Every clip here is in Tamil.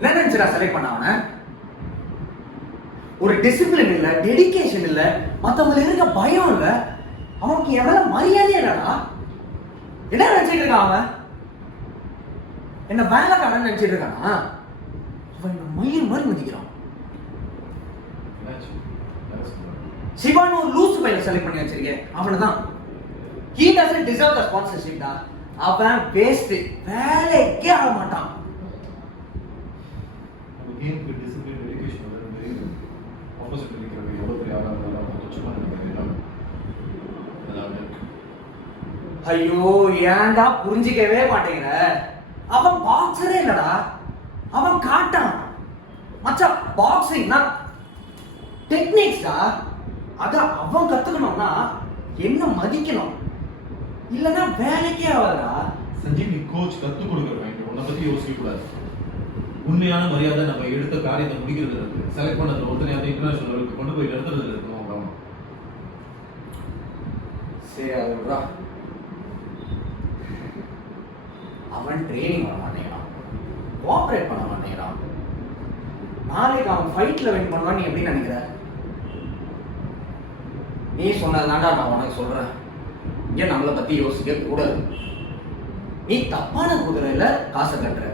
என்ன நினைச்சா செலக்ட் பண்ண அவனை? ஒரு டிசிப்ளின் இல்ல, டெடிகேஷன் இல்ல, மத்தவங்க இருக்க பயம் இல்ல, அவனுக்கு எவ்வளவு மரியாதையே இல்லடா. என்ன நினைச்சிட்டு இருக்கான் அவன்? என்ன வேலைக்காரன் நினைச்சிட்டு இருக்கானா? அவன் என்ன மயிர் மாதிரி மதிக்கிறான். சிவான்னு ஒரு லூஸ் பையனை செலக்ட் பண்ணி வச்சிருக்கேன், அவனதான். He doesn't deserve the sponsorship டா. அவன் வேஸ்ட், வேலைக்கே ஆக மாட்டான். கேமுக்கு டிசிப்ளின் டெடிகேஷன் வந்து ஆப்போசிட் இருக்கிறது எவ்வளோ பெரிய ஆளாக இருந்தாலும் கொஞ்சமாக நினைக்கிறேன். ஐயோ ஏன்டா புரிஞ்சிக்கவே மாட்டேங்கிற? அவன் பாக்ஸரே இல்லடா, அவன் காட்டான். மச்சான் பாக்ஸிங்னா டெக்னிக்ஸ்டா. அத அவன் கத்துக்கணும்னா என்ன மதிக்கணும், இல்லைன்னா வேலைக்கே ஆகாதா. சஞ்சீவ், நீ கோச் கற்றுக் கொடுக்குற வேண்டிய உன்னை பற்றி யோசிக்க கூடாது. உண்மையான மரியாதை நம்ம எடுத்த காரியத்தை முடிக்கிறது இருக்கு, செலக்ட் பண்ணது ஒருத்தனையாவது இன்டர்நேஷனல் லெவலுக்கு கொண்டு போய் நிறுத்துறது இருக்கும். அவ்வளோ சரி, அது விட்றா. அவன் ட்ரைனிங் பண்ண மாட்டேங்கிறான், கோஆப்ரேட் பண்ண மாட்டேங்கிறான். நாளைக்கு அவன் ஃபைட்ல வின் பண்ணுவான் நீ எப்படி நினைக்கிற? நீ சொன்னதாண்டா நான் உனக்கு சொல்றேன், இங்க நம்மளை பத்தி யோசிக்க கூடாது. நீ தப்பான குதிரையில காசை கட்டுற,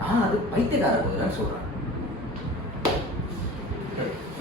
நான் அது பைத்தியக்கார குதிரைன்னு சொல்றேன்.